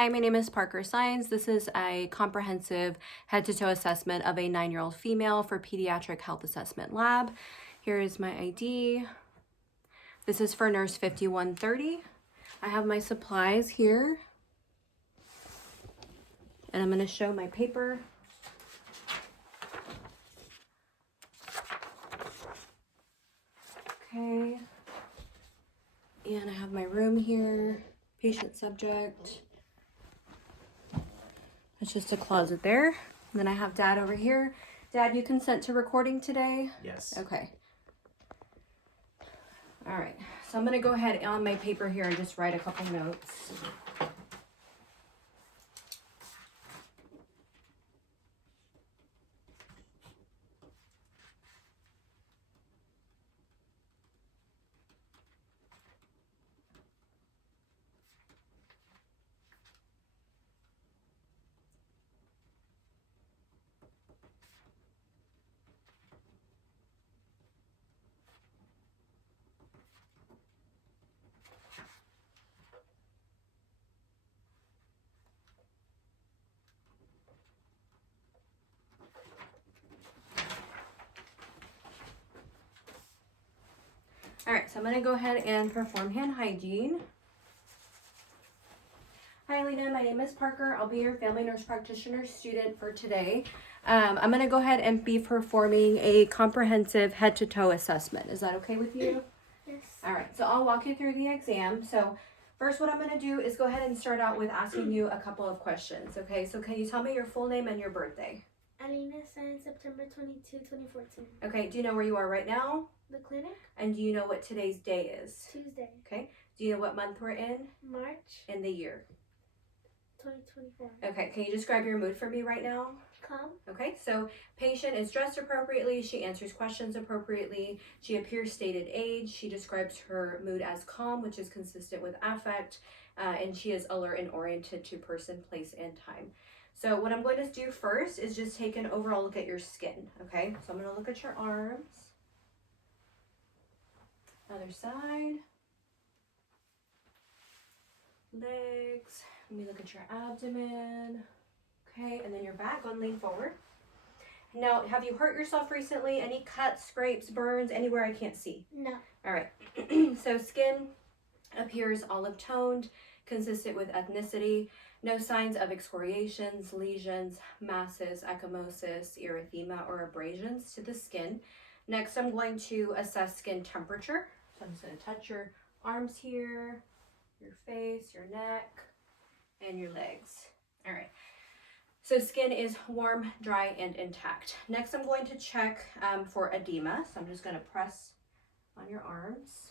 Hi, my name is Parker Sines. This is a comprehensive head-to-toe assessment of a 9-year-old female for Pediatric Health Assessment Lab. Here is my ID. This is for nurse 5130. I have my supplies here. And I'm going to show my paper. Okay. And I have my room here. Patient subject. It's just a closet there. And then I have Dad over here. Dad, you consent to recording today? Yes. Okay. All right. So I'm going to go ahead on my paper here and just write a couple notes. All right, so I'm going to go ahead and perform hand hygiene. Hi, Lena. My name is Parker. I'll be your family nurse practitioner student for today. I'm going to go ahead and be performing a comprehensive head-to-toe assessment. Is that okay with you? Yes. All right, so I'll walk you through the exam. So first, what I'm going to do is go ahead and start out with asking you a couple of questions. Okay, so can you tell me your full name and your birthday? Alina signed September 22, 2014. Okay, do you know where you are right now? The clinic? And do you know what today's day is? Tuesday. Okay, do you know what month we're in? March And the year? 2024. Okay, can you describe your mood for me right now? Calm? Okay, so patient is dressed appropriately, she answers questions appropriately, she appears stated age, she describes her mood as calm, which is consistent with affect, and she is alert and oriented to person, place, and time. So what I'm going to do first is just take an overall look at your skin, okay? So I'm going to look at your arms. Other side. Legs. Let me look at your abdomen. Okay, and then your back. Go and lean forward. Now, have you hurt yourself recently? Any cuts, scrapes, burns, anywhere I can't see? No. All right. So skin appears olive toned, consistent with ethnicity. No signs of excoriations, lesions, masses, ecchymosis, erythema, or abrasions to the skin. Next, I'm going to assess skin temperature. So I'm just going to touch your arms here, your face, your neck, and your legs. All right. So skin is warm, dry, and intact. Next, I'm going to check for edema. So I'm just going to press on your arms.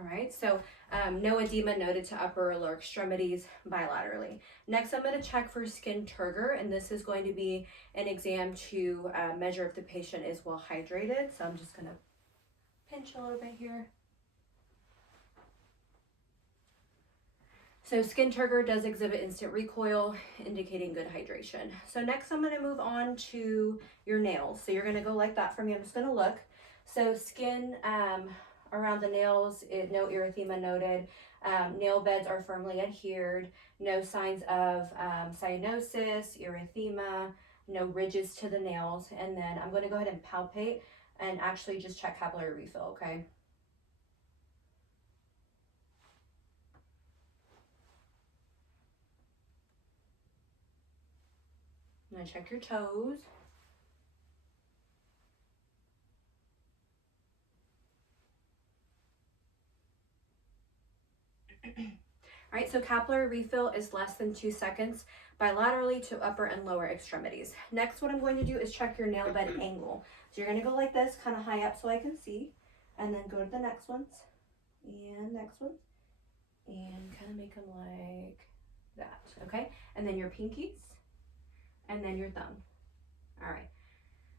All right, so no edema noted to upper or lower extremities bilaterally. Next, I'm going to check for skin turgor, and this is going to be an exam to measure if the patient is well hydrated. So I'm just going to pinch a little bit here. So skin turgor does exhibit instant recoil, indicating good hydration. So next I'm going to move on to your nails. So you're going to go like that for me. I'm just going to look. So skin around the nails, no erythema noted. Nail beds are firmly adhered. No signs of cyanosis, erythema, no ridges to the nails. And then I'm going to go ahead and palpate and actually just check capillary refill, okay? I'm going to check your toes. All right, so capillary refill is less than 2 seconds bilaterally to upper and lower extremities. Next, what I'm going to do is check your nail bed angle. So you're going to go like this, kind of high up so I can see, and then go to the next ones, and next ones, and kind of make them like that, okay? And then your pinkies, and then your thumb. All right.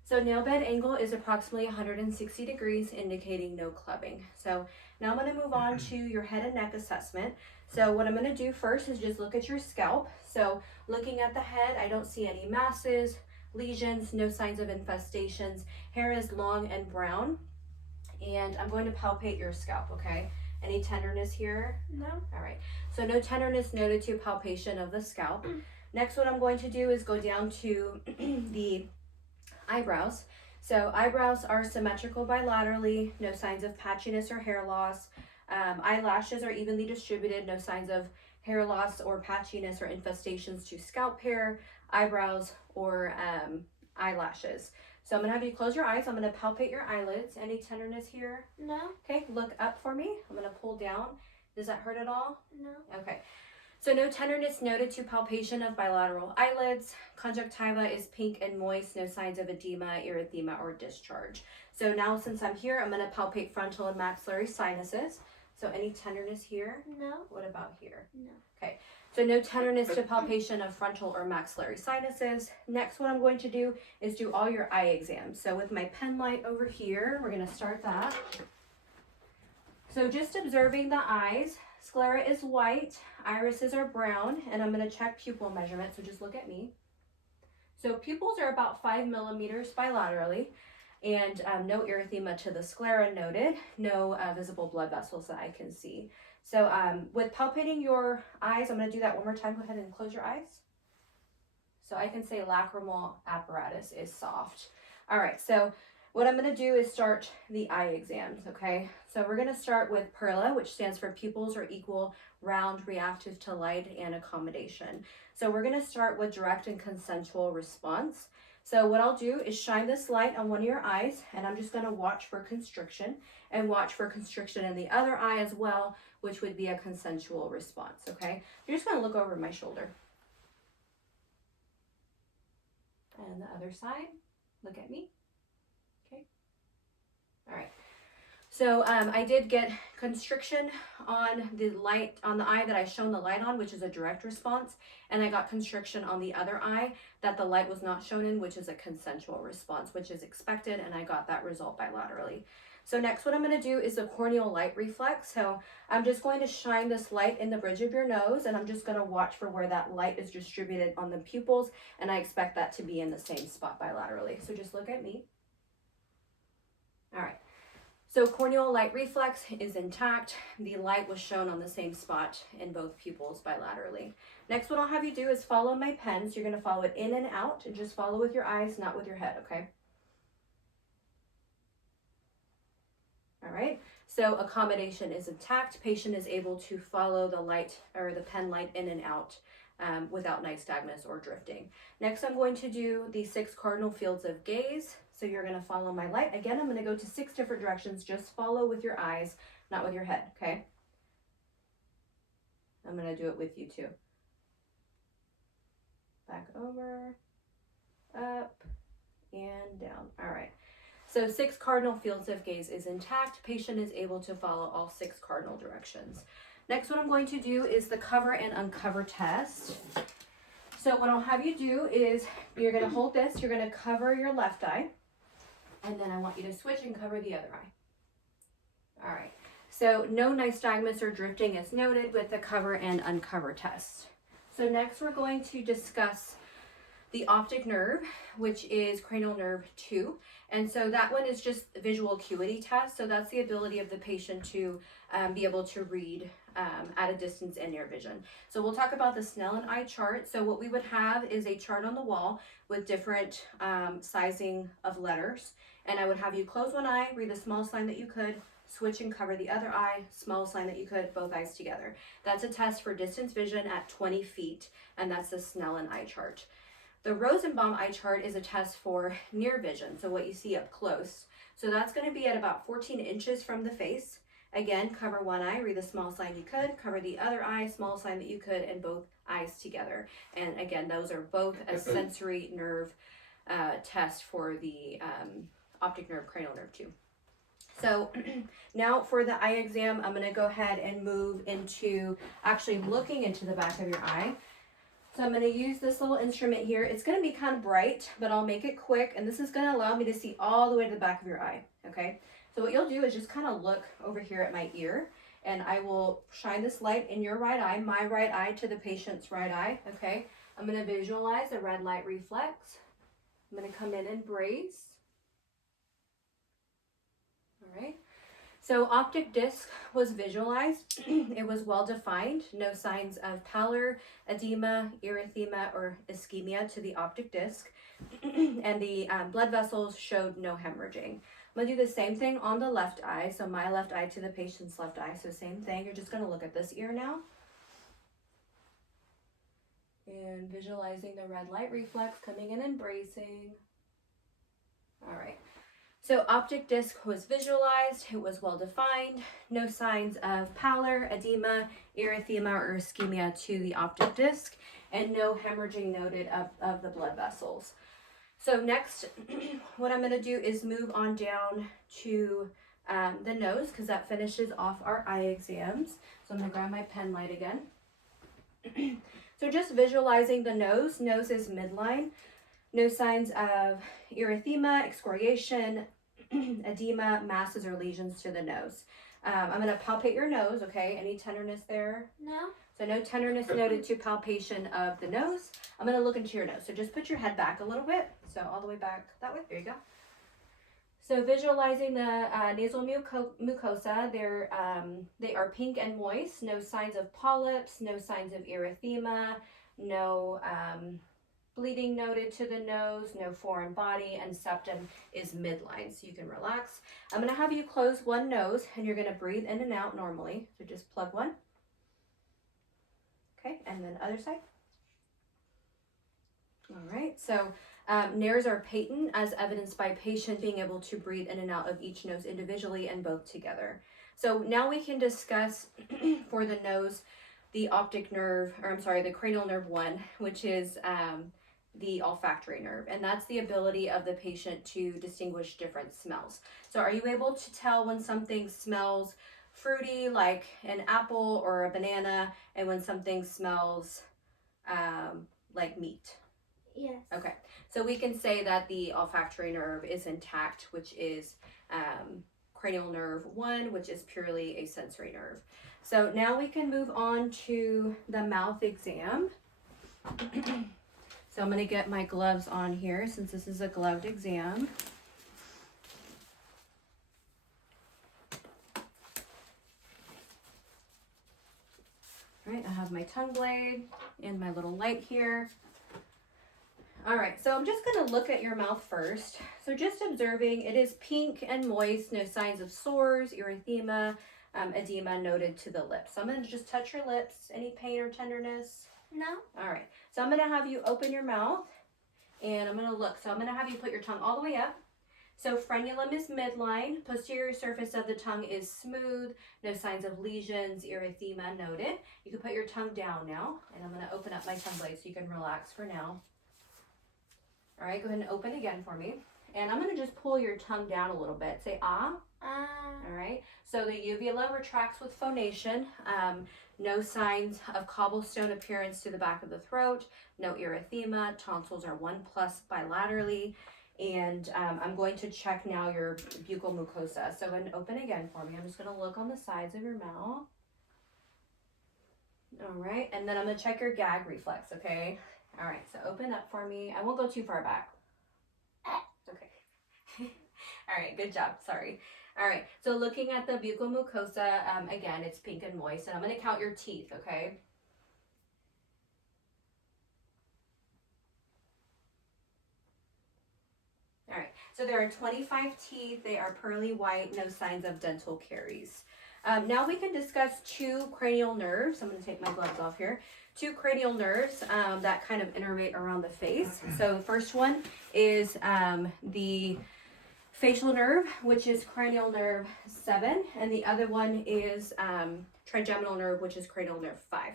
So nail bed angle is approximately 160 degrees, indicating no clubbing. So now I'm going to move on to your head and neck assessment. So what I'm going to do first is just look at your scalp. So looking at the head, I don't see any masses, lesions, no signs of infestations. Hair is long and brown. And I'm going to palpate your scalp, okay? Any tenderness here? No. All right. So no tenderness noted to palpation of the scalp. Next, what I'm going to do is go down to the eyebrows. So eyebrows are symmetrical bilaterally, no signs of patchiness or hair loss. Eyelashes are evenly distributed, no signs of hair loss or patchiness or infestations to scalp hair, eyebrows, or eyelashes. So I'm gonna have you close your eyes. I'm gonna palpate your eyelids. Any tenderness here? No. Okay, look up for me. I'm gonna pull down. Does that hurt at all? No. Okay. So no tenderness noted to palpation of bilateral eyelids. Conjunctiva is pink and moist, no signs of edema, erythema, or discharge. So now since I'm here, I'm gonna palpate frontal and maxillary sinuses. So any tenderness here? No. What about here? No. Okay, so no tenderness to palpation of frontal or maxillary sinuses. Next, what I'm going to do is do all your eye exams. So with my pen light over here, we're gonna start that. So just observing the eyes, sclera is white, irises are brown, and I'm gonna check pupil measurement, so just look at me. So pupils are about 5 millimeters bilaterally, and no erythema to the sclera noted, no visible blood vessels that I can see. So with palpating your eyes, I'm gonna do that one more time. Go ahead and close your eyes. So I can say lacrimal apparatus is soft. All right, so what I'm gonna do is start the eye exams, okay? So we're gonna start with PERLA, which stands for pupils are equal, round, reactive to light, and accommodation. So we're gonna start with direct and consensual response. So what I'll do is shine this light on one of your eyes, and I'm just gonna watch for constriction, and watch for constriction in the other eye as well, which would be a consensual response, okay? You're just gonna look over my shoulder. And the other side, look at me. Okay. All right. So I did get constriction on the light on the eye that I shone the light on, which is a direct response, and I got constriction on the other eye that the light was not shown in, which is a consensual response, which is expected, and I got that result bilaterally. So next, what I'm going to do is a corneal light reflex. So I'm just going to shine this light in the bridge of your nose, and I'm just going to watch for where that light is distributed on the pupils, and I expect that to be in the same spot bilaterally. So just look at me. All right. So corneal light reflex is intact. The light was shown on the same spot in both pupils bilaterally. Next, what I'll have you do is follow my pen. So you're going to follow it in and out, and just follow with your eyes, not with your head, okay? All right, so accommodation is intact. Patient is able to follow the light or the pen light in and out without nystagmus or drifting. Next, I'm going to do the 6 cardinal fields of gaze. So you're going to follow my light. Again, I'm going to go to 6 different directions. Just follow with your eyes, not with your head, okay? I'm going to do it with you too. Back over, up, and down. All right. So 6 cardinal fields of gaze is intact. Patient is able to follow all 6 cardinal directions. Next, what I'm going to do is the cover and uncover test. So what I'll have you do is you're going to hold this. You're going to cover your left eye. And then I want you to switch and cover the other eye. All right. So no nystagmus or drifting is noted with the cover and uncover test. So next we're going to discuss the optic nerve, which is cranial nerve 2. And so that one is just a visual acuity test. So that's the ability of the patient to be able to read at a distance in near vision. So we'll talk about the Snellen eye chart. So what we would have is a chart on the wall with different sizing of letters. And I would have you close one eye, read the smallest line that you could, switch and cover the other eye, smallest line that you could, both eyes together. That's a test for distance vision at 20 feet, and that's the Snellen eye chart. The Rosenbaum eye chart is a test for near vision, so what you see up close. So that's going to be at about 14 inches from the face. Again, cover one eye, read the smallest line you could, cover the other eye, smallest line that you could, and both eyes together. And again, those are both a sensory nerve test for the optic nerve, cranial nerve 2. So now for the eye exam, I'm going to go ahead and move into actually looking into the back of your eye. So I'm going to use this little instrument here. It's going to be kind of bright, but I'll make it quick, and this is going to allow me to see all the way to the back of your eye, okay? So what you'll do is just kind of look over here at my ear, and I will shine this light in your right eye, my right eye to the patient's right eye, okay? I'm going to visualize a red light reflex. I'm going to come in and brace. All right. So optic disc was visualized. It was well defined. No signs of pallor, edema, erythema, or ischemia to the optic disc. And the blood vessels showed no hemorrhaging. I'm gonna do the same thing on the left eye. So my left eye to the patient's left eye. So same thing. You're just gonna look at this ear now. And visualizing the red light reflex coming in and bracing. All right. So optic disc was visualized, it was well defined, no signs of pallor, edema, erythema, or ischemia to the optic disc, and no hemorrhaging noted of the blood vessels. So next, what I'm going to do is move on down to the nose, because that finishes off our eye exams. So I'm going to grab my pen light again. So just visualizing the nose. Nose is midline. No signs of erythema, excoriation, edema, masses, or lesions to the nose. I'm going to palpate your nose, okay? Any tenderness there? No. So no tenderness noted to palpation of the nose. I'm going to look into your nose. So just put your head back a little bit. So all the way back that way. There you go. So visualizing the nasal mucosa, they are pink and moist. No signs of polyps, no signs of erythema, no bleeding noted to the nose, no foreign body, and septum is midline, so you can relax. I'm going to have you close one nose, and you're going to breathe in and out normally. So just plug one. Okay, and then other side. All right, so nares are patent as evidenced by patient being able to breathe in and out of each nose individually and both together. So now we can discuss for the nose, the optic nerve, or I'm sorry, the cranial nerve 1, which is the olfactory nerve, and that's the ability of the patient to distinguish different smells. So are you able to tell when something smells fruity like an apple or a banana, and when something smells like meat? Yes. Okay, so we can say that the olfactory nerve is intact, which is cranial nerve 1, which is purely a sensory nerve. So now we can move on to the mouth exam. So I'm going to get my gloves on here since this is a gloved exam. All right, I have my tongue blade and my little light here. All right, so I'm just going to look at your mouth first. So just observing, it is pink and moist, no signs of sores, erythema, edema noted to the lips. So I'm going to just touch your lips. Any pain or tenderness? No. All right, so I'm going to have you open your mouth, and I'm going to look. So I'm going to have you put your tongue all the way up. So frenulum is midline, posterior surface of the tongue is smooth, no signs of lesions, erythema noted. You can put your tongue down now, and I'm going to open up my tongue blade so you can relax for now. All right, go ahead and open again for me. And I'm going to just pull your tongue down a little bit. Say ah. All right, so the uvula retracts with phonation. No signs of cobblestone appearance to the back of the throat. No erythema. Tonsils are 1+ bilaterally. And I'm going to check now your buccal mucosa. So go ahead and open again for me. I'm just going to look on the sides of your mouth. All right, and then I'm going to check your gag reflex, okay? All right, so open up for me. I won't go too far back. Okay. All right, good job. Sorry. All right, so looking at the buccal mucosa, again, it's pink and moist, and I'm going to count your teeth, okay? All right, so there are 25 teeth. They are pearly white, no signs of dental caries. Now we can discuss 2 cranial nerves. I'm going to take my gloves off here. 2 cranial nerves that kind of innervate around the face. So the first one is the facial nerve, which is cranial nerve 7, and the other one is trigeminal nerve, which is cranial nerve 5.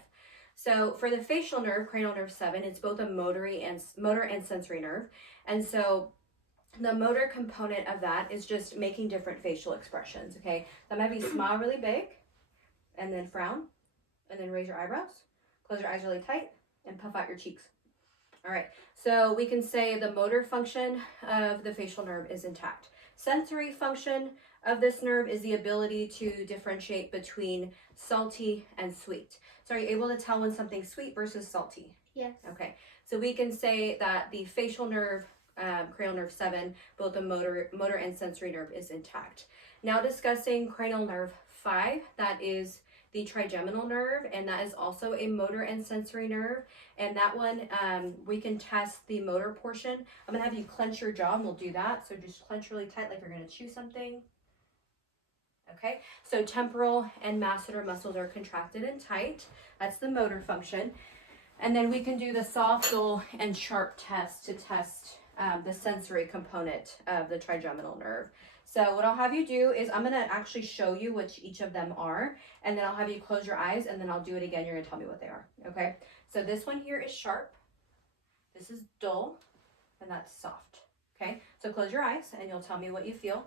So for the facial nerve, cranial nerve 7, it's both a motor and sensory nerve, and so the motor component of that is just making different facial expressions, okay? So I'm gonna have you smile really big, and then frown, and then raise your eyebrows, close your eyes really tight, and puff out your cheeks. All right, so we can say the motor function of the facial nerve is intact. Sensory function of this nerve is the ability to differentiate between salty and sweet. So are you able to tell when something's sweet versus salty? Yes. Okay, so we can say that the facial nerve, cranial nerve 7, both the motor and sensory nerve is intact. Now discussing cranial nerve 5, that is the trigeminal nerve, and that is also a motor and sensory nerve. And that one, we can test the motor portion. I'm gonna have you clench your jaw, and we'll do that. So just clench really tight like you're gonna chew something. Okay, so temporal and masseter muscles are contracted and tight. That's the motor function. And then we can do the soft, dull, and sharp test to test the sensory component of the trigeminal nerve. So what I'll have you do is I'm going to actually show you which each of them are, and then I'll have you close your eyes, and then I'll do it again. You're going to tell me what they are, okay? So this one here is sharp, this is dull, and that's soft, okay? So close your eyes, and you'll tell me what you feel.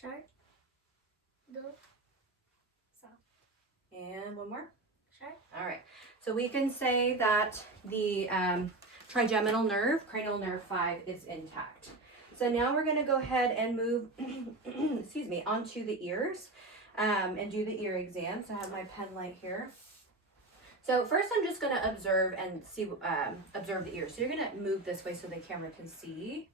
Sharp. Dull. Soft. And one more. Sharp. All right, so we can say that the trigeminal nerve, cranial nerve 5, is intact. So now we're going to go ahead and move, excuse me, onto the ears and do the ear exam. So I have my pen light here. So first I'm just going to observe and see, observe the ear. So you're going to move this way so the camera can see.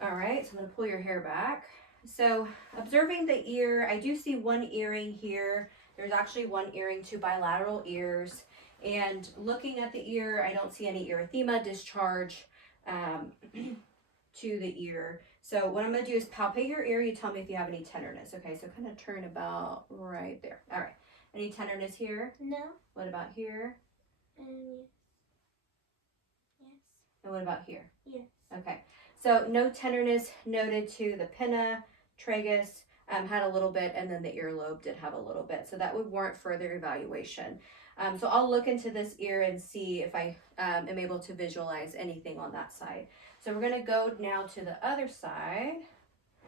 All right, so I'm going to pull your hair back. So observing the ear, I do see one earring here. There's actually one earring, 2 bilateral ears. And looking at the ear, I don't see any erythema discharge to the ear. So what I'm going to do is palpate your ear. You tell me if you have any tenderness. Okay, so kind of turn about right there. All right. Any tenderness here? No. What about here? Yes. And what about here? Yes. Okay. So no tenderness noted to the pinna, tragus, had a little bit, and then the earlobe did have a little bit. So that would warrant further evaluation. So I'll look into this ear and see if I am able to visualize anything on that side. So we're going to go now to the other side.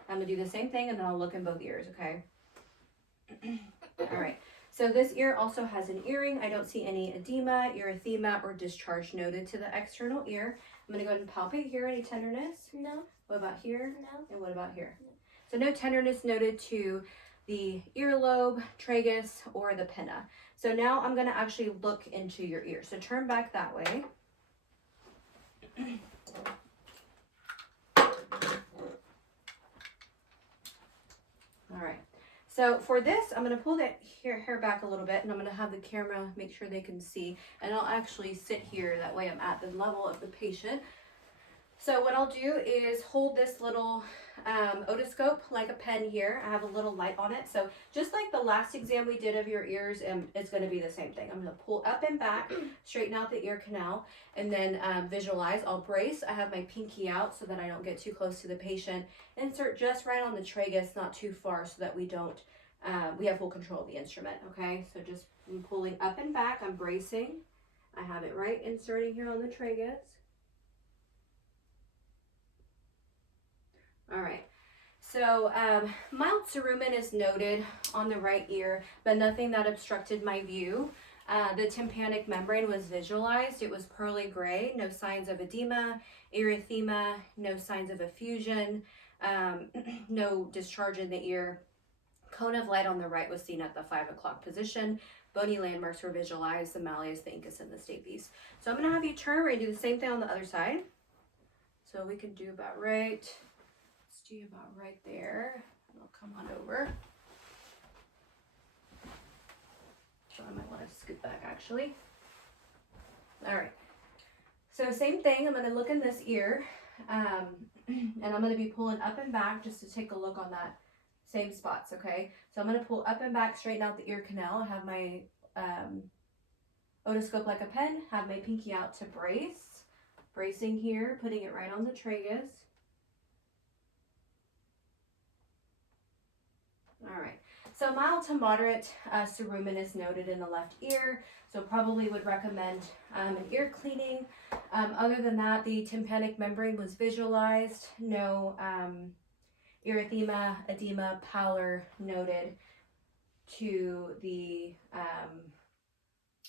I'm going to do the same thing, and then I'll look in both ears, okay? All right. So this ear also has an earring. I don't see any edema, erythema, or discharge noted to the external ear. I'm going to go ahead and palpate here. Any tenderness? No. What about here? No. And what about here? No. So no tenderness noted to the earlobe, tragus, or the pinna. So now I'm going to actually look into your ear. So turn back that way. All right. So for this, I'm going to pull that hair back a little bit, and I'm going to have the camera make sure they can see. And I'll actually sit here. That way I'm at the level of the patient. So what I'll do is hold this little otoscope like a pen here. I have a little light on it. So just like the last exam we did of your ears, it's going to be the same thing. I'm going to pull up and back, straighten out the ear canal, and then visualize. I'll brace. I have my pinky out so that I don't get too close to the patient. Insert just right on the tragus, not too far, so that we don't, we have full control of the instrument, okay? So just I'm pulling up and back. I'm bracing. I have it right inserting here on the tragus. All right, so mild cerumen is noted on the right ear, but nothing that obstructed my view. The tympanic membrane was visualized. It was pearly gray, no signs of edema, erythema, no signs of effusion, no discharge in the ear. Cone of light on the right was seen at the 5 o'clock position. Bony landmarks were visualized, the malleus, the incus, and the stapes. So I'm going to have you turn. We're going to do the same thing on the other side. So we can do about right. Do about right there. I'll come on over. So I might want to scoot back actually. All right. So same thing. I'm going to look in this ear, and I'm going to be pulling up and back just to take a look on that same spots. Okay. So I'm going to pull up and back, straighten out the ear canal. I have my otoscope like a pen. Have my pinky out to brace. Bracing here, putting it right on the tragus. All right, so mild to moderate cerumen is noted in the left ear, so probably would recommend an ear cleaning. Other than that, the tympanic membrane was visualized, no erythema, edema, pallor noted to the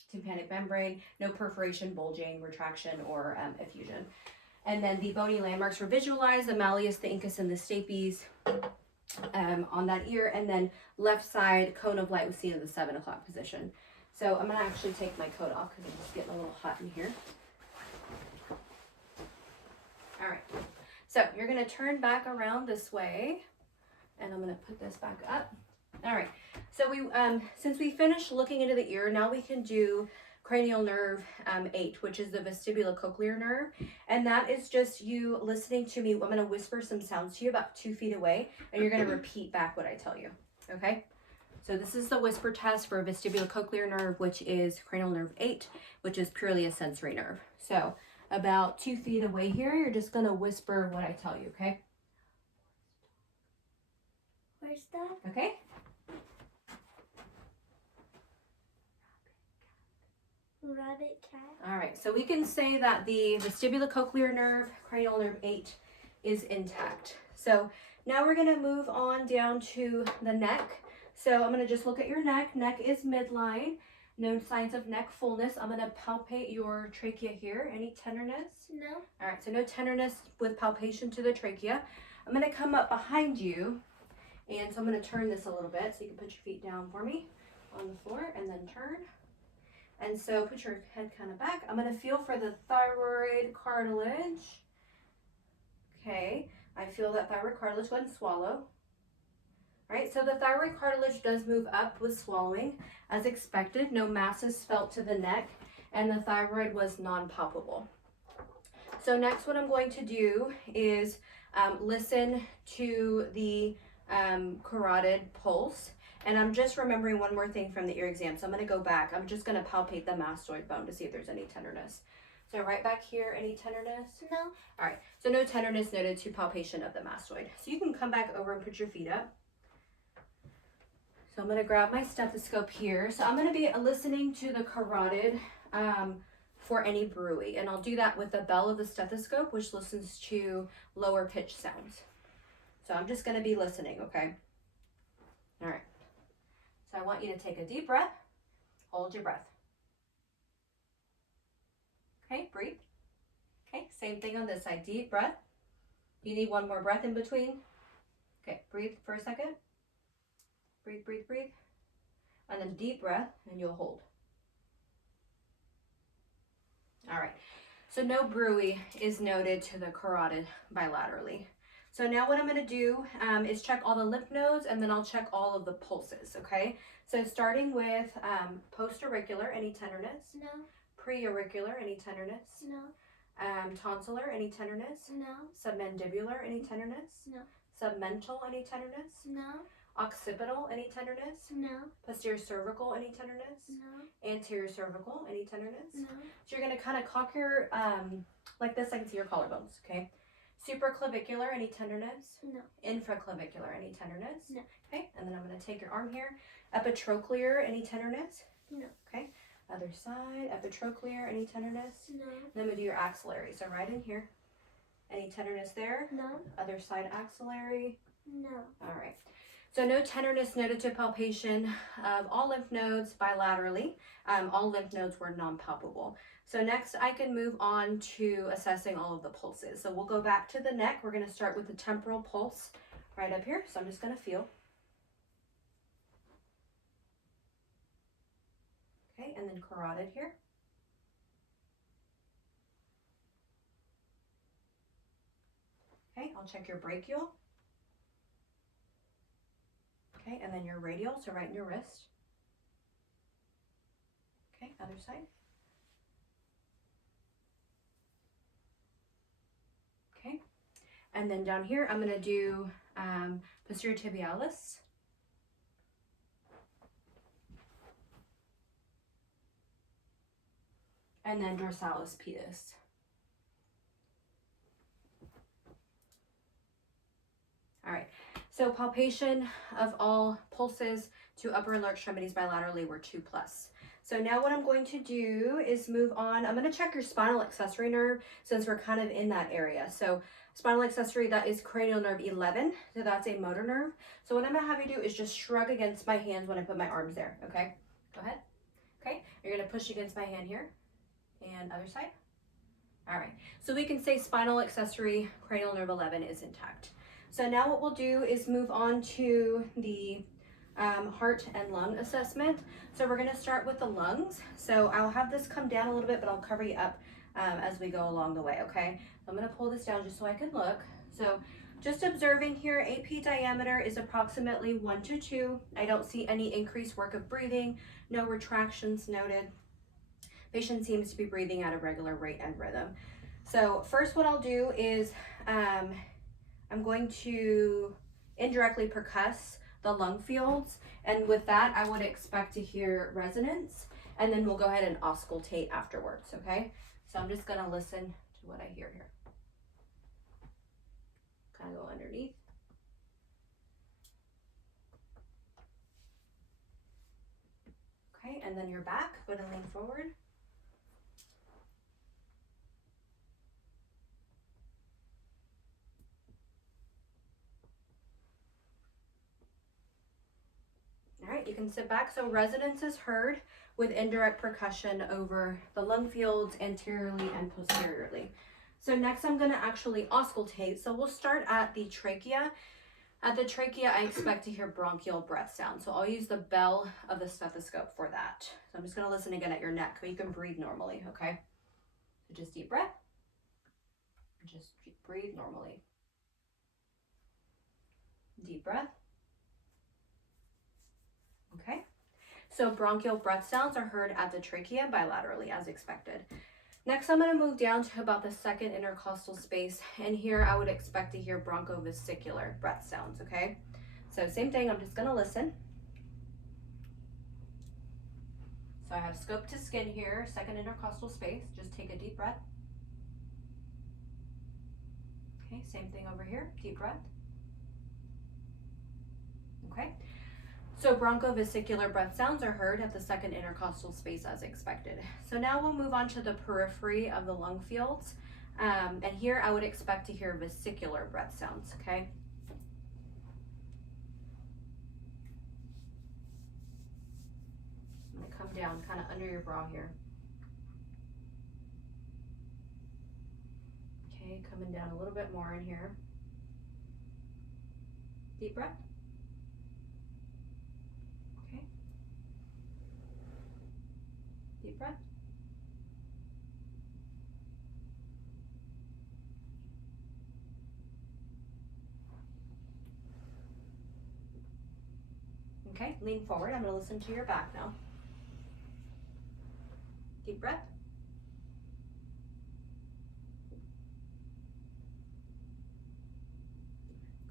tympanic membrane, no perforation, bulging, retraction, or effusion. And then the bony landmarks were visualized, the malleus, the incus, and the stapes. On that ear, and then left side cone of light was seen in the 7 o'clock position. So I'm going to actually take my coat off because I'm just getting a little hot in here. All right, so you're going to turn back around this way. And I'm gonna put this back up. All right, so we since we finished looking into the ear, now we can do cranial nerve 8, which is the vestibulocochlear nerve. And that is just you listening to me. I'm gonna whisper some sounds to you about 2 feet away, and you're gonna repeat back what I tell you, okay? So this is the whisper test for vestibulocochlear nerve, which is cranial nerve 8, which is purely a sensory nerve. So about 2 feet away here, you're just gonna whisper what I tell you, okay? Where's that? Okay? Rabbit cat. All right, so we can say that the vestibulocochlear nerve, cranial nerve 8, is intact. So now we're gonna move on down to the neck. So I'm gonna just look at your neck. Neck is midline. No signs of neck fullness. I'm gonna palpate your trachea here. Any tenderness? No. All right, so no tenderness with palpation to the trachea. I'm gonna come up behind you, and so I'm gonna turn this a little bit so you can put your feet down for me on the floor and then turn. And so put your head kind of back. I'm gonna feel for the thyroid cartilage. Okay, I feel that thyroid cartilage. Go ahead and swallow. All right, so the thyroid cartilage does move up with swallowing as expected. No masses felt to the neck, and the thyroid was non-palpable. So next what I'm going to do is listen to the carotid pulse. And I'm just remembering one more thing from the ear exam. So I'm gonna go back. I'm just gonna palpate the mastoid bone to see if there's any tenderness. So right back here, any tenderness? No. All right, so no tenderness noted to palpation of the mastoid. So you can come back over and put your feet up. So I'm gonna grab my stethoscope here. So I'm gonna be listening to the carotid for any bruit. And I'll do that with the bell of the stethoscope, which listens to lower pitch sounds. So I'm just gonna be listening, okay? All right. So I want you to take a deep breath, hold your breath. Okay, breathe. Okay, same thing on this side, deep breath. You need one more breath in between. Okay, breathe for a second. Breathe, breathe, breathe. And then deep breath, and you'll hold. All right, so no bruit is noted to the carotid bilaterally. So now what I'm gonna do is check all the lymph nodes, and then I'll check all of the pulses, okay? So starting with post-auricular, any tenderness? No. Pre-auricular, any tenderness? No. Tonsillar, any tenderness? No. Submandibular, any tenderness? No. Submental, any tenderness? No. Occipital, any tenderness? No. Posterior cervical, any tenderness? No. Anterior cervical, any tenderness? No. So you're gonna kind of cock your, like this, I can see your collarbones, okay? Supraclavicular, any tenderness? No. Infraclavicular, any tenderness? No. Okay, and then I'm gonna take your arm here. Epitrochlear, any tenderness? No. Okay, other side, epitrochlear, any tenderness? No. Then I'm gonna do your axillary, so right in here. Any tenderness there? No. Other side axillary? No. All right. So no tenderness noted to palpation of all lymph nodes bilaterally. All lymph nodes were non-palpable. So next I can move on to assessing all of the pulses. So we'll go back to the neck. We're gonna start with the temporal pulse right up here. So I'm just gonna feel. Okay, and then carotid here. Okay, I'll check your brachial. Okay, and then your radial, so right in your wrist. Okay, other side. Okay, and then down here, I'm gonna do posterior tibialis. And then dorsalis pedis. All right, so palpation of all pulses to upper and lower extremities bilaterally were 2+. So now what I'm going to do is move on. I'm going to check your spinal accessory nerve since we're kind of in that area. So spinal accessory, that is cranial nerve 11. So that's a motor nerve. So what I'm going to have you do is just shrug against my hands when I put my arms there. Okay, go ahead. Okay, you're going to push against my hand here and other side. All right, so we can say spinal accessory cranial nerve 11 is intact. So now what we'll do is move on to the heart and lung assessment. So we're gonna start with the lungs. So I'll have this come down a little bit, but I'll cover you up as we go along the way, okay? So I'm gonna pull this down just so I can look. So Just observing here, AP diameter is approximately 1 to 2. I don't see any increased work of breathing, no retractions noted. Patient seems to be breathing at a regular rate and rhythm. So first what I'll do is I'm going to indirectly percuss the lung fields, and with that I would expect to hear resonance, and then we'll go ahead and auscultate afterwards, okay? So I'm just gonna listen to what I hear here. Kind of go underneath. Okay, and then your back, go to lean forward. All right, you can sit back. So resonance is heard with indirect percussion over the lung fields anteriorly and posteriorly. So next I'm gonna actually auscultate. So we'll start at the trachea. At the trachea, I expect to hear bronchial breath sound. So I'll use the bell of the stethoscope for that. So I'm just gonna listen again at your neck, but you can breathe normally, okay? So just deep breath. Just breathe normally. Deep breath. Okay, so bronchial breath sounds are heard at the trachea bilaterally as expected. Next, I'm going to move down to about the second intercostal space, and here I would expect to hear bronchovesicular breath sounds, okay? So same thing, I'm just going to listen. So I have scope to skin here, second intercostal space, just take a deep breath. Okay, same thing over here, deep breath. Okay. So bronchovesicular breath sounds are heard at the second intercostal space as expected. So now we'll move on to the periphery of the lung fields. And here I would expect to hear vesicular breath sounds, okay? I'm gonna come down kind of under your brow here. Okay, coming down a little bit more in here. Deep breath. Deep breath. Okay, lean forward. I'm going to listen to your back now. Deep breath.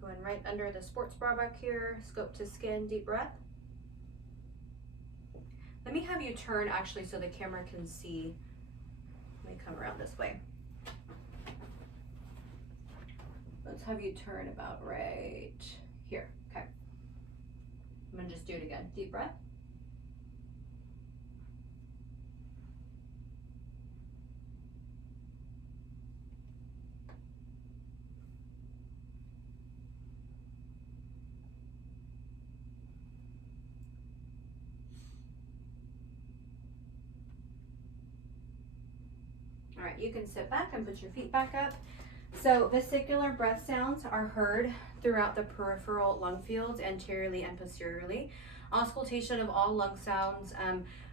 Going right under the sports bra back here, scope to skin, deep breath. Let me have you turn actually so the camera can see. Let me come around this way. Let's have you turn about right here. Okay. I'm gonna just do it again. Deep breath. All right, you can sit back and put your feet back up. So vesicular breath sounds are heard throughout the peripheral lung fields, anteriorly and posteriorly. Auscultation of all lung sounds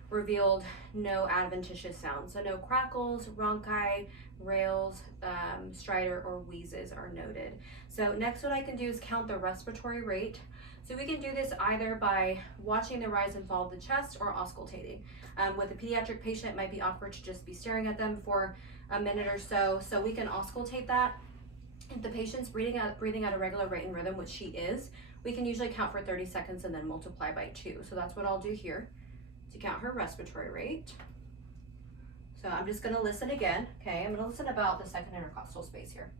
revealed no adventitious sounds. So no crackles, rhonchi, rales, stridor, or wheezes are noted. So next what I can do is count the respiratory rate. So we can do this either by watching the rise and fall of the chest or auscultating. With a pediatric patient, it might be awkward to just be staring at them for a minute or so. So we can auscultate that. If the patient's breathing at a regular rate and rhythm, which she is, we can usually count for 30 seconds and then multiply by 2. So that's what I'll do here to count her respiratory rate. So I'm just going to listen again. Okay, I'm going to listen about the second intercostal space here.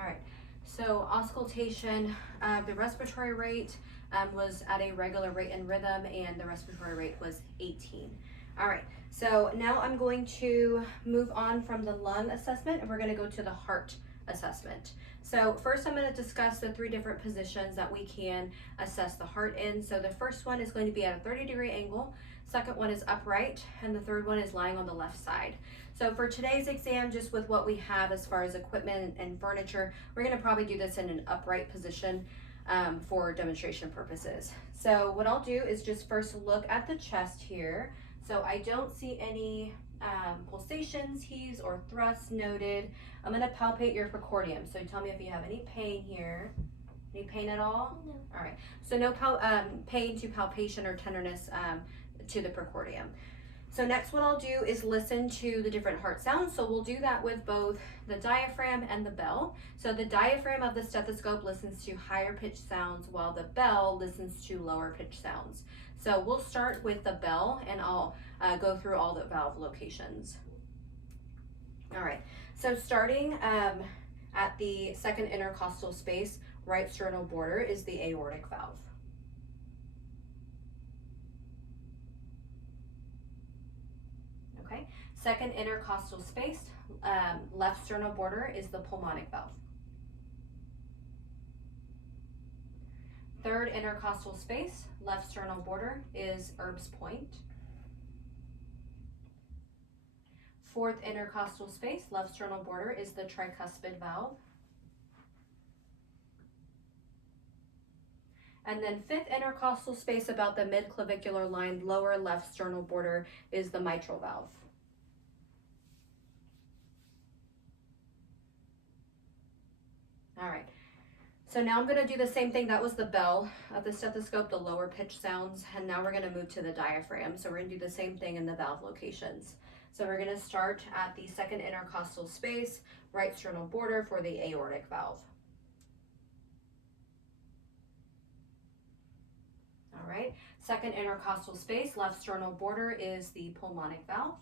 All right, so auscultation, the respiratory rate was at a regular rate and rhythm, and the respiratory rate was 18. All right, so now I'm going to move on from the lung assessment and we're going to go to the heart assessment. So first I'm going to discuss the 3 different positions that we can assess the heart in. So the first one is going to be at a 30-degree angle, second one is upright, and the third one is lying on the left side. So for today's exam, just with what we have as far as equipment and furniture, we're going to probably do this in an upright position for demonstration purposes. So what I'll do is just first look at the chest here. So I don't see any pulsations, heaves, or thrusts noted. I'm going to palpate your precordium. So tell me if you have any pain here. Any pain at all? No. All right. So no pain to palpation or tenderness to the precordium. So next what I'll do is listen to the different heart sounds. So we'll do that with both the diaphragm and the bell. So the diaphragm of the stethoscope listens to higher pitched sounds while the bell listens to lower pitched sounds. So we'll start with the bell and I'll go through all the valve locations. All right, so starting at the second intercostal space, right sternal border is the aortic valve. Okay, second intercostal space, left sternal border is the pulmonic valve. Third intercostal space, left sternal border is Erb's point. Fourth intercostal space, left sternal border is the tricuspid valve. And then fifth intercostal space about the midclavicular line, lower left sternal border is the mitral valve. All right. So now I'm going to do the same thing. That was the bell of the stethoscope, the lower pitch sounds, and now we're going to move to the diaphragm. So we're going to do the same thing in the valve locations. So we're going to start at the second intercostal space, right sternal border for the aortic valve. All right, second intercostal space, left sternal border is the pulmonic valve.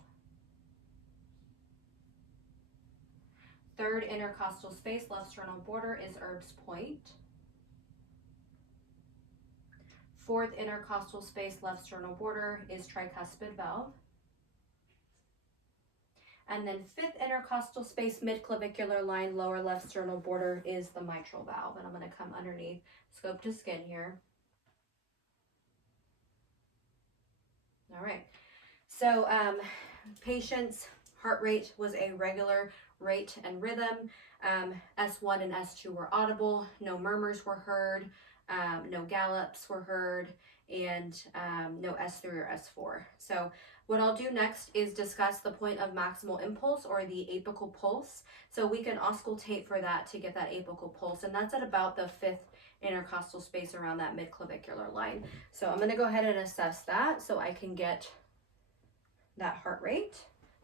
Third intercostal space, left sternal border is Erb's point. Fourth intercostal space, left sternal border is tricuspid valve. And then fifth intercostal space, midclavicular line, lower left sternal border is the mitral valve. And I'm going to come underneath scope to skin here. All right. So patient's heart rate was a regular rate and rhythm. S1 and S2 were audible. No murmurs were heard. No gallops were heard. And no S3 or S4. So what I'll do next is discuss the point of maximal impulse or the apical pulse. So we can auscultate for that to get that apical pulse. And that's at about the fifth intercostal space around that midclavicular line. So I'm going to go ahead and assess that so I can get that heart rate.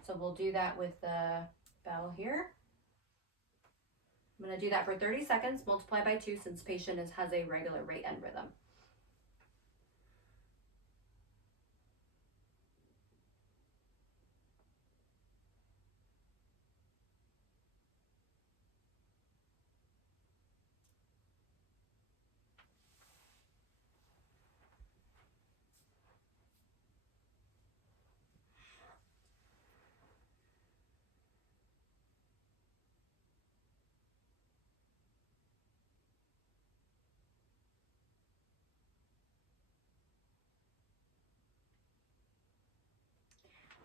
So we'll do that with the bell here. I'm going to do that for 30 seconds, multiply by 2 since patient has a regular rate and rhythm.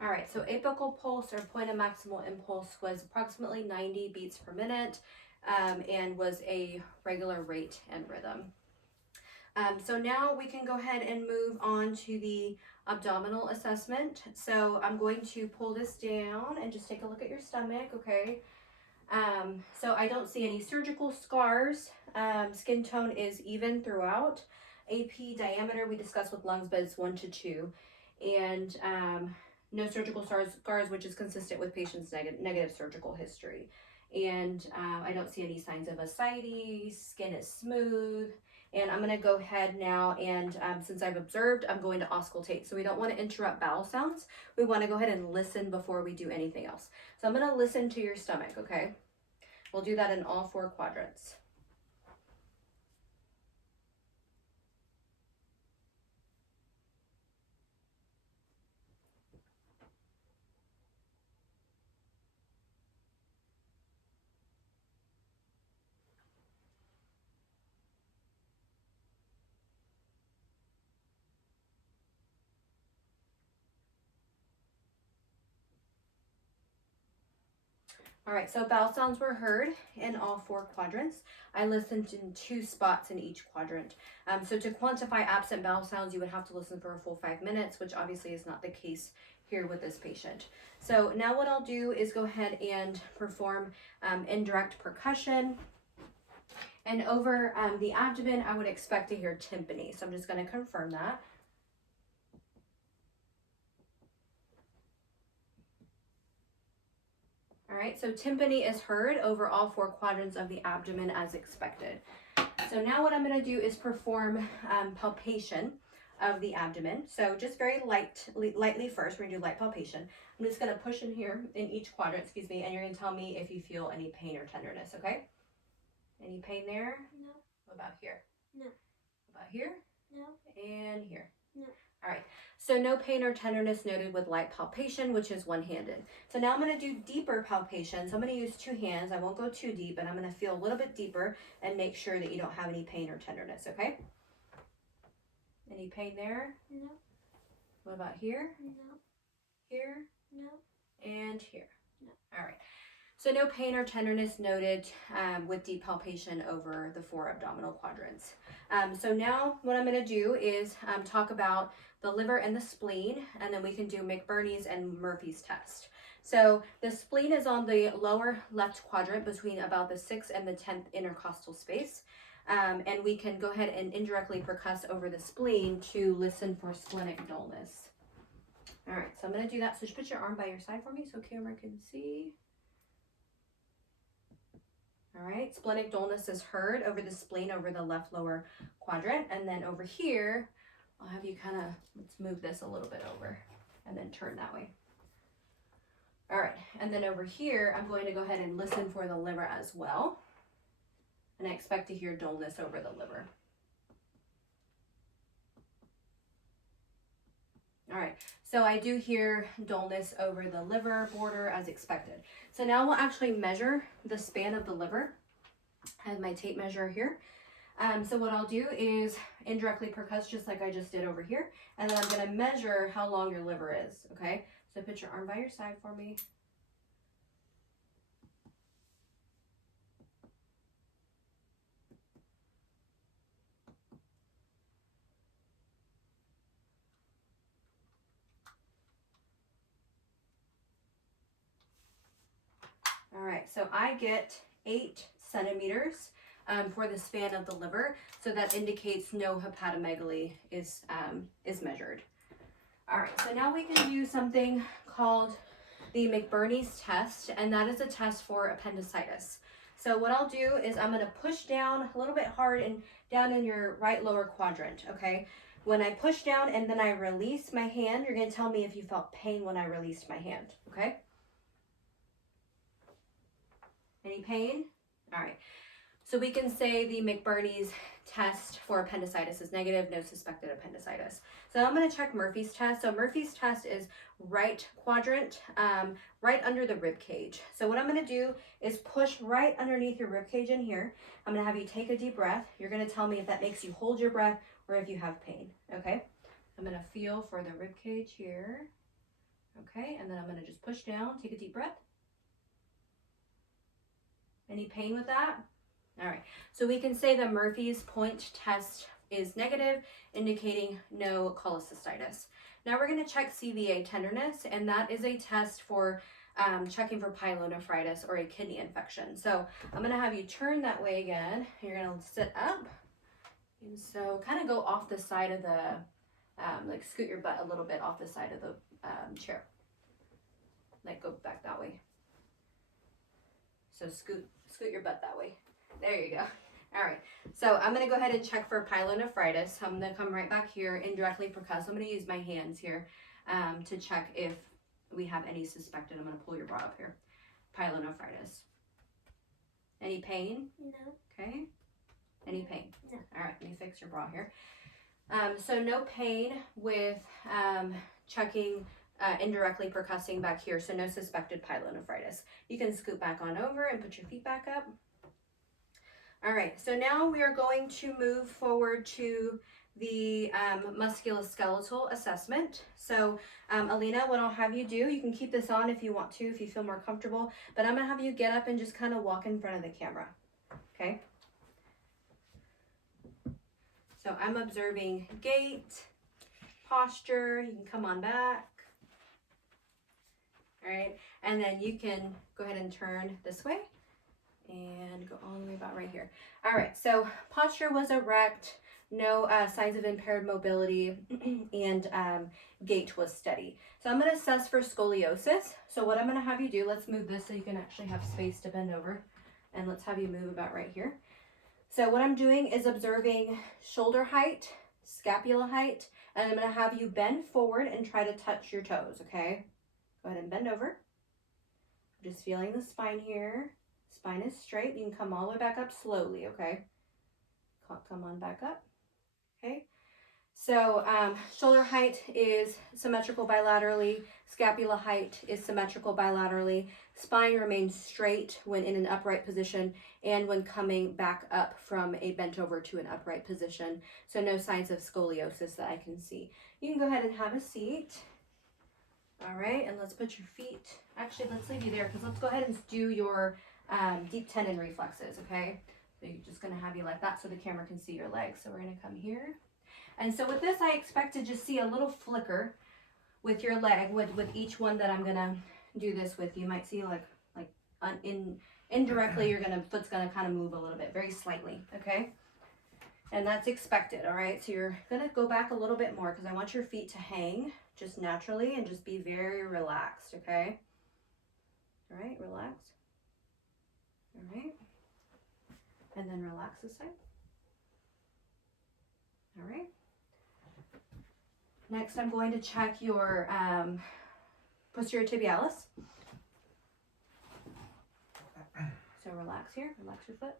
All right, so apical pulse or point of maximal impulse was approximately 90 beats per minute and was a regular rate and rhythm. So now we can go ahead and move on to the abdominal assessment. So I'm going to pull this down and just take a look at your stomach, okay? So I don't see any surgical scars. Skin tone is even throughout. AP diameter we discussed with lungs, but it's 1 to 2. And no surgical scars, which is consistent with patient's negative surgical history. And I don't see any signs of ascites, skin is smooth. And I'm going to go ahead now and since I've observed, I'm going to auscultate. So we don't want to interrupt bowel sounds. We want to go ahead and listen before we do anything else. So I'm going to listen to your stomach, okay? We'll do that in all 4 quadrants. All right, so bowel sounds were heard in all 4 quadrants. I listened in 2 spots in each quadrant. So to quantify absent bowel sounds, you would have to listen for a full 5 minutes, which obviously is not the case here with this patient. So now what I'll do is go ahead and perform indirect percussion. And over the abdomen, I would expect to hear tympany. So I'm just going to confirm that. All right, so tympany is heard over all 4 quadrants of the abdomen as expected. So now what I'm going to do is perform palpation of the abdomen. So just very lightly first, we're going to do light palpation. I'm just going to push in here in each quadrant, and you're going to tell me if you feel any pain or tenderness, okay? Any pain there? No. What about here? No. What about here? No. And here? No. All right, so no pain or tenderness noted with light palpation, which is one-handed. So now I'm going to do deeper palpation. So I'm going to use 2 hands. I won't go too deep, but I'm going to feel a little bit deeper and make sure that you don't have any pain or tenderness, okay? Any pain there? No. What about here? No. Here? No. And here? No. All right. So no pain or tenderness noted with deep palpation over the 4 abdominal quadrants. So now what I'm going to do is talk about the liver and the spleen, and then we can do McBurney's and Murphy's test. So the spleen is on the lower left quadrant between about the 6th and the 10th intercostal space. And we can go ahead and indirectly percuss over the spleen to listen for splenic dullness. All right, so I'm going to do that. So just put your arm by your side for me so camera can see. All right, splenic dullness is heard over the spleen over the left lower quadrant. And then over here, I'll have you kind of, let's move this a little bit over and then turn that way. All right, and then over here, I'm going to go ahead and listen for the liver as well. And I expect to hear dullness over the liver. All right, so I do hear dullness over the liver border as expected. So now we'll actually measure the span of the liver. I have my tape measure here. So what I'll do is indirectly percuss just like I just did over here. And then I'm gonna measure how long your liver is, okay? So put your arm by your side for me. All right, so I get 8 centimeters for the span of the liver, so that indicates no hepatomegaly is measured. All right, so now we can do something called the McBurney's test, and that is a test for appendicitis. So what I'll do is I'm going to push down a little bit hard and down in your right lower quadrant, okay? When I push down and then I release my hand, you're going to tell me if you felt pain when I released my hand, okay? Any pain? All right. So we can say the McBurney's test for appendicitis is negative, no suspected appendicitis. So I'm going to check Murphy's test. So Murphy's test is right quadrant, right under the rib cage. So what I'm going to do is push right underneath your rib cage in here. I'm going to have you take a deep breath. You're going to tell me if that makes you hold your breath or if you have pain. Okay. I'm going to feel for the rib cage here. Okay. And then I'm going to just push down, take a deep breath. Any pain with that? All right, so we can say the Murphy's point test is negative, indicating no cholecystitis. Now we're going to check CVA tenderness, and that is a test for checking for pyelonephritis or a kidney infection. So I'm going to have you turn that way again. You're going to sit up, and so kind of go off the side of the, like scoot your butt a little bit off the side of the chair. Like go back that way. So scoot your butt that way. There you go. All right. So I'm going to go ahead and check for pyelonephritis. I'm going to come right back here, indirectly percuss. I'm going to use my hands here to check if we have any suspected. I'm going to pull your bra up here. Pyelonephritis. Any pain? No. Okay. Any pain? No. All right. Let me fix your bra here. So no pain with checking indirectly percussing back here, so no suspected pyelonephritis. You can scoot back on over and put your feet back up. All right, so now we are going to move forward to the musculoskeletal assessment. So Alina, what I'll have you do, you can keep this on if you want to, if you feel more comfortable, but I'm gonna have you get up and just kind of walk in front of the camera, okay? So I'm observing gait, posture, you can come on back. All right, and then you can go ahead and turn this way and go all the way about right here. All right, so posture was erect, no signs of impaired mobility, and gait was steady. So I'm going to assess for scoliosis. So what I'm going to have you do, let's move this so you can actually have space to bend over, and let's have you move about right here. So what I'm doing is observing shoulder height, scapula height, and I'm going to have you bend forward and try to touch your toes, okay? Go ahead and bend over. Just feeling the spine here. Spine is straight. You can come all the way back up slowly, okay? Come on back up, okay? So shoulder height is symmetrical bilaterally. Scapula height is symmetrical bilaterally. Spine remains straight when in an upright position and when coming back up from a bent over to an upright position. So no signs of scoliosis that I can see. You can go ahead and have a seat. All right, and let's put your feet, actually let's leave you there because let's go ahead and do your deep tendon reflexes, okay? So you're just gonna have you like that so the camera can see your legs. So we're gonna come here. And so with this, I expect to just see a little flicker with your leg with each one that I'm gonna do this with. You might see indirectly, foot's gonna kind of move a little bit, very slightly, okay? And that's expected, all right? So you're gonna go back a little bit more because I want your feet to hang just naturally and just be very relaxed, okay? All right, relax. All right. And then relax this side. All right. Next, I'm going to check your posterior tibialis. So relax here, relax your foot.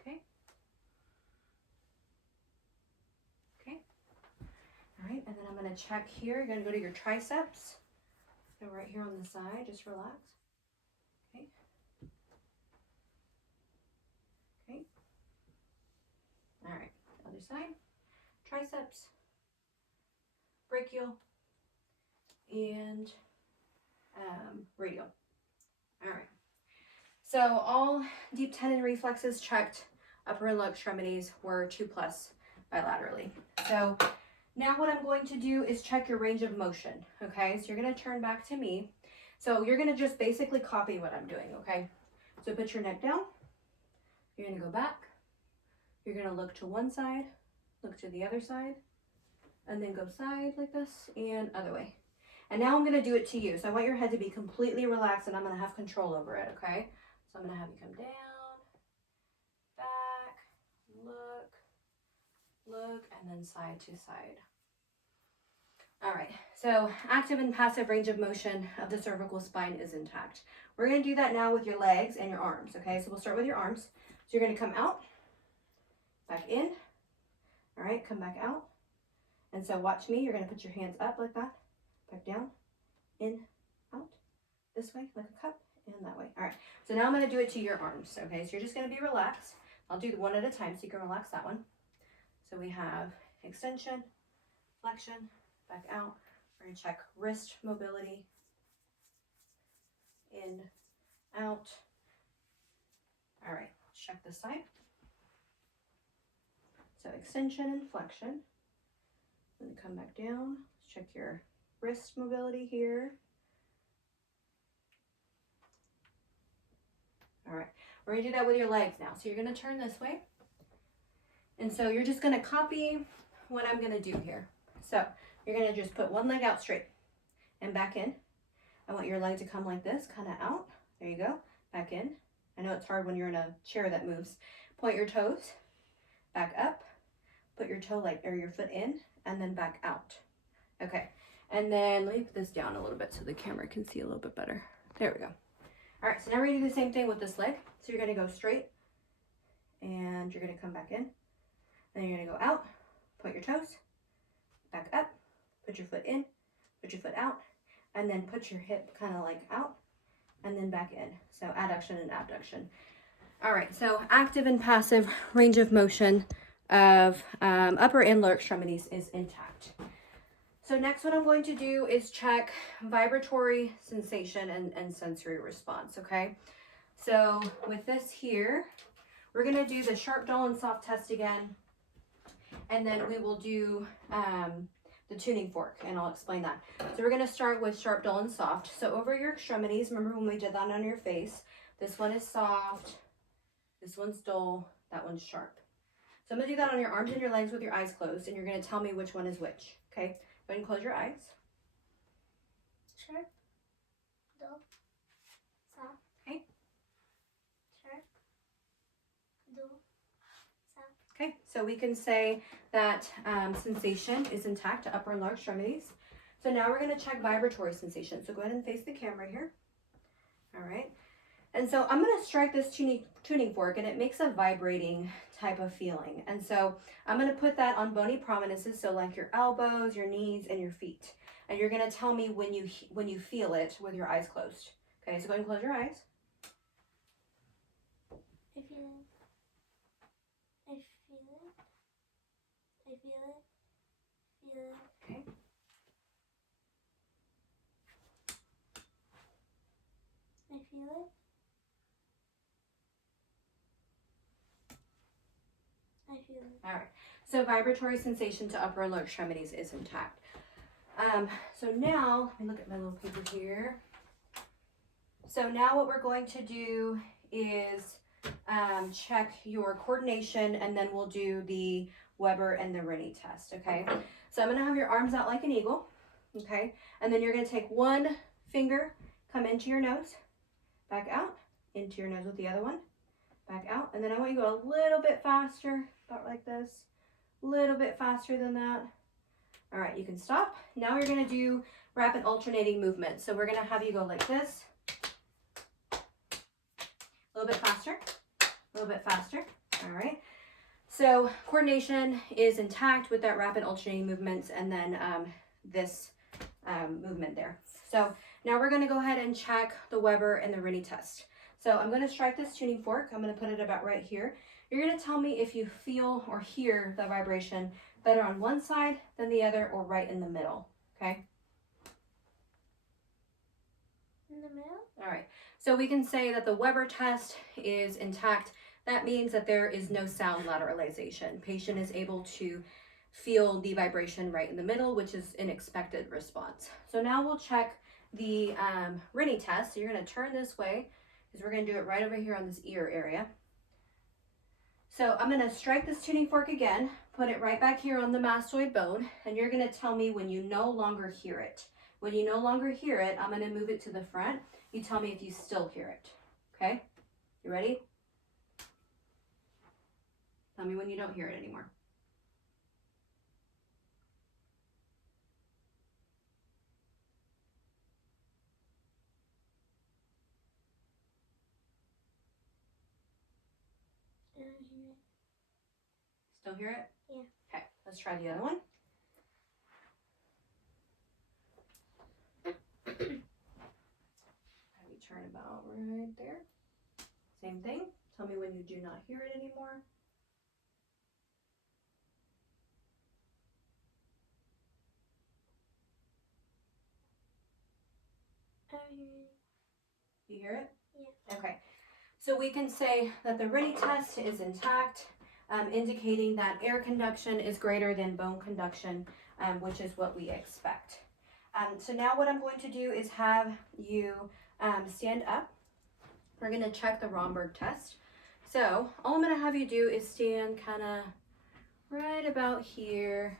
Okay. Okay. All right, and then I'm going to check here. You're going to go to your triceps. So right here on the side, just relax. Okay. Okay. All right, other side. Triceps, brachial, and radial. All right. So all deep tendon reflexes checked, upper and lower extremities were 2+ bilaterally. So now what I'm going to do is check your range of motion, okay? So you're gonna turn back to me. So you're gonna just basically copy what I'm doing, okay? So put your neck down. You're gonna go back. You're gonna look to one side, look to the other side, and then go side like this and other way. And now I'm gonna do it to you. So I want your head to be completely relaxed and I'm gonna have control over it, okay? So I'm gonna have you come down, back, look, and then side to side. All right, so active and passive range of motion of the cervical spine is intact. We're gonna do that now with your legs and your arms, okay? So we'll start with your arms. So you're gonna come out, back in, all right, come back out. And so watch me, you're gonna put your hands up like that, back down, in, out, this way, like a cup, and that way. All right, so now I'm gonna do it to your arms, okay? So you're just gonna be relaxed. I'll do one at a time so you can relax that one. So we have extension, flexion, back out. We're gonna check wrist mobility, in, out. All right, check this side. So extension and flexion. Then come back down, check your wrist mobility here. All right, we're gonna do that with your legs now. So you're gonna turn this way. And so you're just gonna copy what I'm gonna do here. So you're gonna just put one leg out straight and back in. I want your leg to come like this, kind of out. There you go, back in. I know it's hard when you're in a chair that moves. Point your toes, back up, put your toe or your foot in, and then back out. Okay, and then let me put this down a little bit so the camera can see a little bit better. There we go. All right, so now we're gonna do the same thing with this leg. So you're gonna go straight, and you're gonna come back in. Then you're gonna go out, point your toes, back up, put your foot in, put your foot out, and then put your hip kind of like out, and then back in. So adduction and abduction. All right, so active and passive range of motion of upper and lower extremities is intact. So next what I'm going to do is check vibratory sensation and sensory response, okay? So with this here, we're gonna do the sharp, dull, and soft test again, and then we will do the tuning fork, and I'll explain that. So we're gonna start with sharp, dull, and soft. So over your extremities, remember when we did that on your face, this one is soft, this one's dull, that one's sharp. So I'm gonna do that on your arms and your legs with your eyes closed, and you're gonna tell me which one is which, okay? Go ahead and close your eyes. Sharp, dull, soft. Okay. Sharp, dull, soft. Okay, so we can say that sensation is intact to upper and lower extremities. So now we're gonna check vibratory sensation. So go ahead and face the camera here. All right. And so I'm gonna strike this tuning fork, and it makes a vibrating type of feeling. And so I'm gonna put that on bony prominences, so like your elbows, your knees, and your feet. And you're gonna tell me when you feel it with your eyes closed. Okay, so go ahead and close your eyes. I feel it. I feel it. I feel it. Feel it. Okay. I feel it. I feel it. All right. So vibratory sensation to upper and lower extremities is intact. So now, let me look at my little paper here. So now what we're going to do is check your coordination, and then we'll do the Weber and the Rennie test, okay? So I'm gonna have your arms out like an eagle, okay? And then you're gonna take one finger, come into your nose, back out, into your nose with the other one, back out, and then I want you to go a little bit faster, about like this, a little bit faster than that. All right, you can stop. Now you're gonna do rapid alternating movement. So we're gonna have you go like this, a little bit faster, a little bit faster, all right? So coordination is intact with that rapid alternating movements, and then this movement there. So now we're gonna go ahead and check the Weber and the Rennie test. So I'm gonna strike this tuning fork. I'm gonna put it about right here. You're gonna tell me if you feel or hear the vibration better on one side than the other, or right in the middle, okay? In the middle? All right, so we can say that the Weber test is intact. That means that there is no sound lateralization. Patient is able to feel the vibration right in the middle, which is an expected response. So now we'll check the Rennie test. So you're gonna turn this way, because we're gonna do it right over here on this ear area. So I'm gonna strike this tuning fork again, put it right back here on the mastoid bone, and you're gonna tell me when you no longer hear it. When you no longer hear it, I'm gonna move it to the front. You tell me if you still hear it, okay? You ready? Tell me when you don't hear it anymore. I don't hear it. Still hear it? Yeah. Okay, let's try the other one. Have you turn about right there. Same thing. Tell me when you do not hear it anymore. I don't hear it. You hear it? Yeah. Okay. So we can say that the Rennie test is intact, indicating that air conduction is greater than bone conduction, which is what we expect. So now what I'm going to do is have you stand up. We're going to check the Romberg test. So all I'm going to have you do is stand kind of right about here.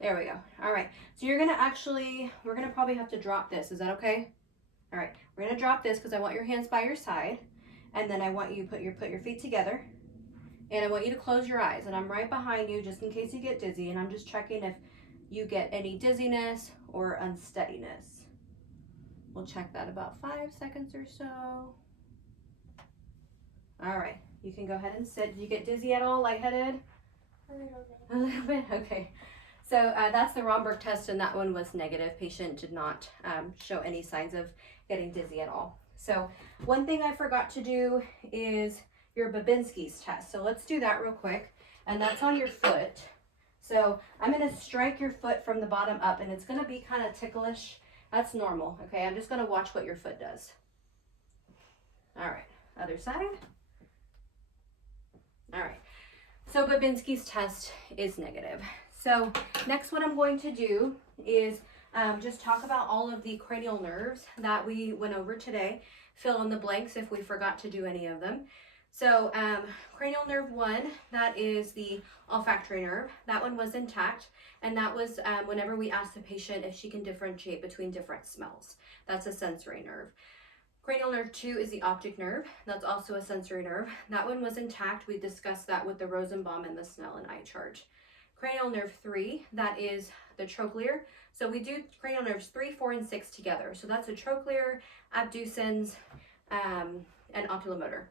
There we go. All right. So you're going to we're going to probably have to drop this. Is that okay? All right. We're going to drop this because I want your hands by your side. And then I want you to put your feet together. And I want you to close your eyes. And I'm right behind you just in case you get dizzy. And I'm just checking if you get any dizziness or unsteadiness. We'll check that about 5 seconds or so. All right. You can go ahead and sit. Did you get dizzy at all? Lightheaded? A little bit. A little bit? Okay. So that's the Romberg test, and that one was negative. Patient did not show any signs of getting dizzy at all. So one thing I forgot to do is your Babinski's test. So let's do that real quick. And that's on your foot. So I'm going to strike your foot from the bottom up, and it's going to be kind of ticklish. That's normal. Okay, I'm just going to watch what your foot does. All right, other side. All right, so Babinski's test is negative. So next what I'm going to do is just talk about all of the cranial nerves that we went over today. Fill in the blanks if we forgot to do any of them. So cranial nerve 1, that is the olfactory nerve. That one was intact, and that was whenever we asked the patient if she can differentiate between different smells. That's a sensory nerve. Cranial nerve 2 is the optic nerve. That's also a sensory nerve. That one was intact. We discussed that with the Rosenbaum and the Snell and eye chart. Cranial nerve 3, that is the trochlear. So we do cranial nerves 3, 4, and 6 together. So that's a trochlear, abducens, and oculomotor.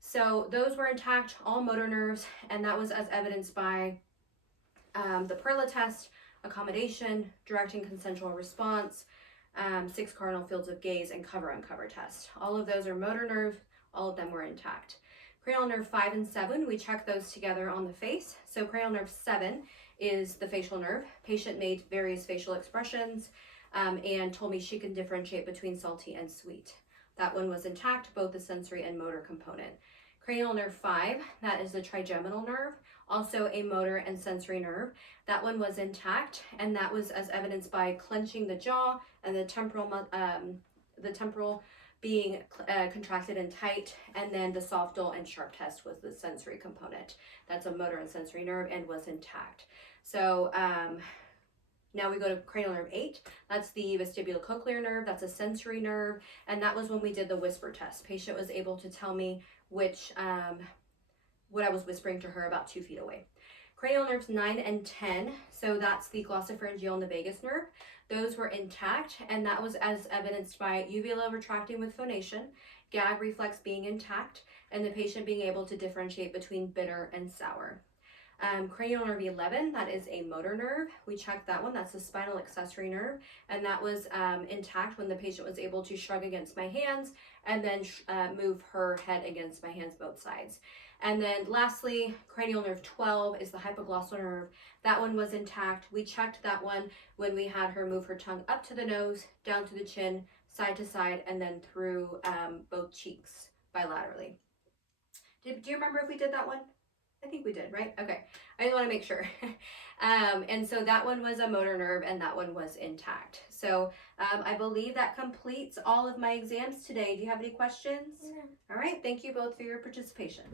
So those were intact, all motor nerves, and that was as evidenced by the Perla test, accommodation, directing consensual response, 6 cardinal fields of gaze, and cover-uncover test. All of those are motor nerves, all of them were intact. Cranial nerve 5 and 7, we check those together on the face. So cranial nerve 7 is the facial nerve. Patient made various facial expressions and told me she can differentiate between salty and sweet. That one was intact, both the sensory and motor component. Cranial nerve 5, that is the trigeminal nerve, also a motor and sensory nerve. That one was intact, and that was as evidenced by clenching the jaw and the temporal being contracted and tight, and then the soft dull and sharp test was the sensory component. That's a motor and sensory nerve and was intact. So now we go to cranial nerve 8. That's the vestibulocochlear nerve. That's a sensory nerve, and that was when we did the whisper test. Patient was able to tell me which what I was whispering to her about 2 feet away. Cranial nerves 9 and 10, so that's the glossopharyngeal and the vagus nerve. Those were intact, and that was as evidenced by uvula retracting with phonation, gag reflex being intact, and the patient being able to differentiate between bitter and sour. Cranial nerve 11, that is a motor nerve. We checked that one. That's the spinal accessory nerve, and that was intact when the patient was able to shrug against my hands and then move her head against my hands both sides. And then lastly, cranial nerve 12 is the hypoglossal nerve. That one was intact. We checked that one when we had her move her tongue up to the nose, down to the chin, side to side, and then through both cheeks bilaterally. Do you remember if we did that one? I think we did, right? Okay, I just want to make sure. And so that one was a motor nerve, and that one was intact. So I believe that completes all of my exams today. Do you have any questions? No. All right, thank you both for your participation.